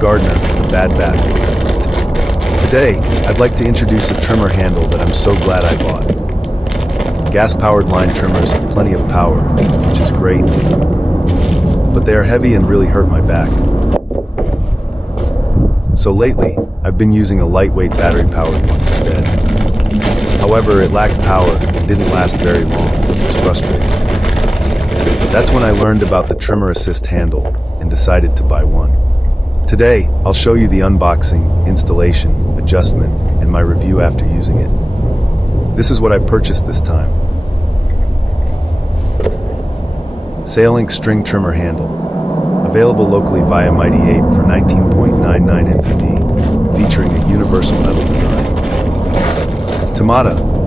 gardener with a bad back. Today, I'd like to introduce a trimmer handle that I'm so glad I bought. Gas-powered line trimmers have plenty of power, which is great, but they are heavy and really hurt my back. So lately, I've been using a lightweight battery-powered one instead. However, it lacked power and didn't last very long, which was frustrating. That's when I learned about the trimmer assist handle and decided to buy one. Today, I'll show you the unboxing, installation, adjustment, and my review after using it. This is what I purchased this time. Sailink String Trimmer Handle. Available locally via Mighty Ape for 19.99 NZD, featuring a universal metal design. Tamata.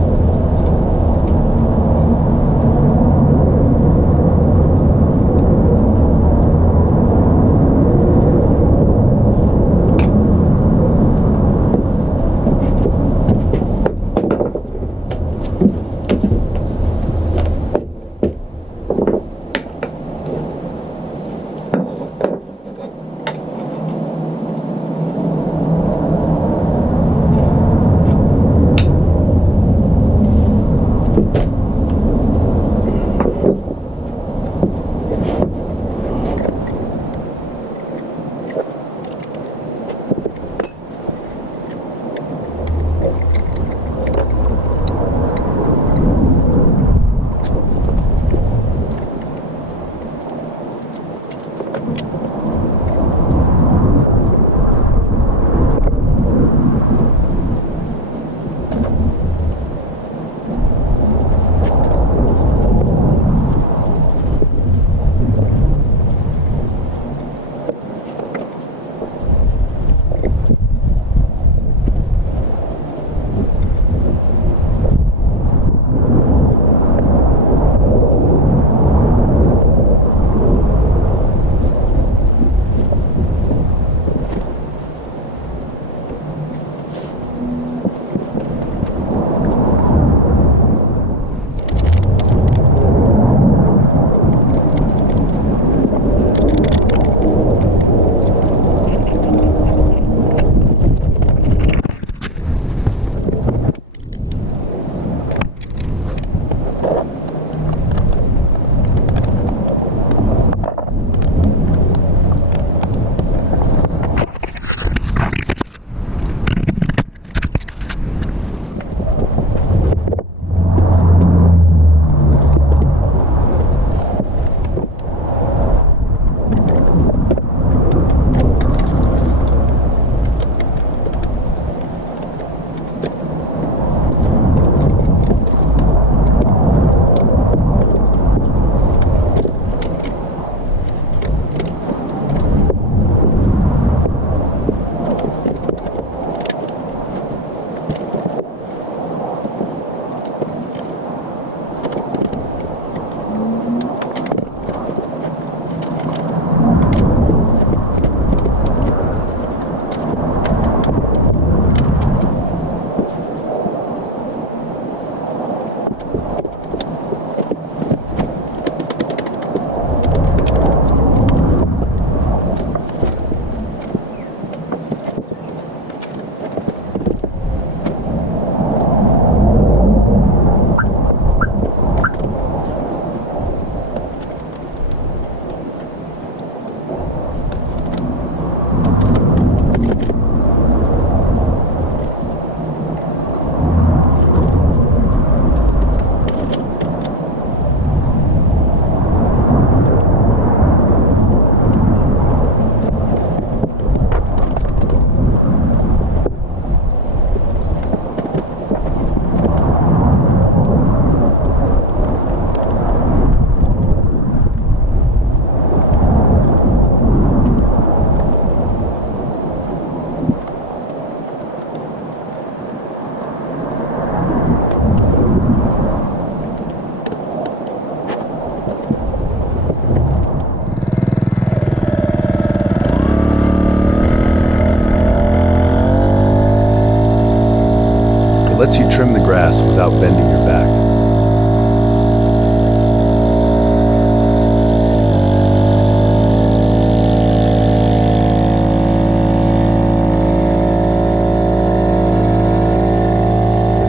lets you trim the grass without bending your back.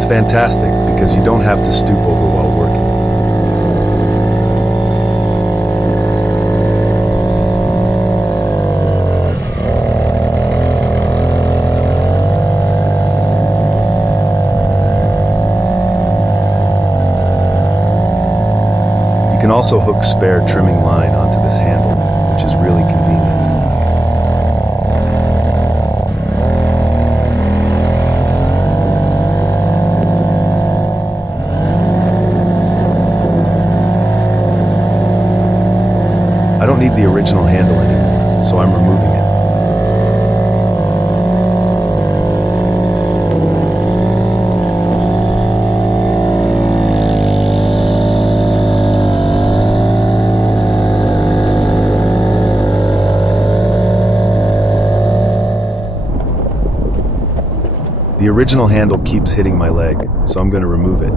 It's fantastic because you don't have to stoop over while working. You can also hook spare trimming line onto this handle, which is really convenient. I don't need the original handle anymore, so I'm removing it. The original handle keeps hitting my leg, so I'm going to remove it.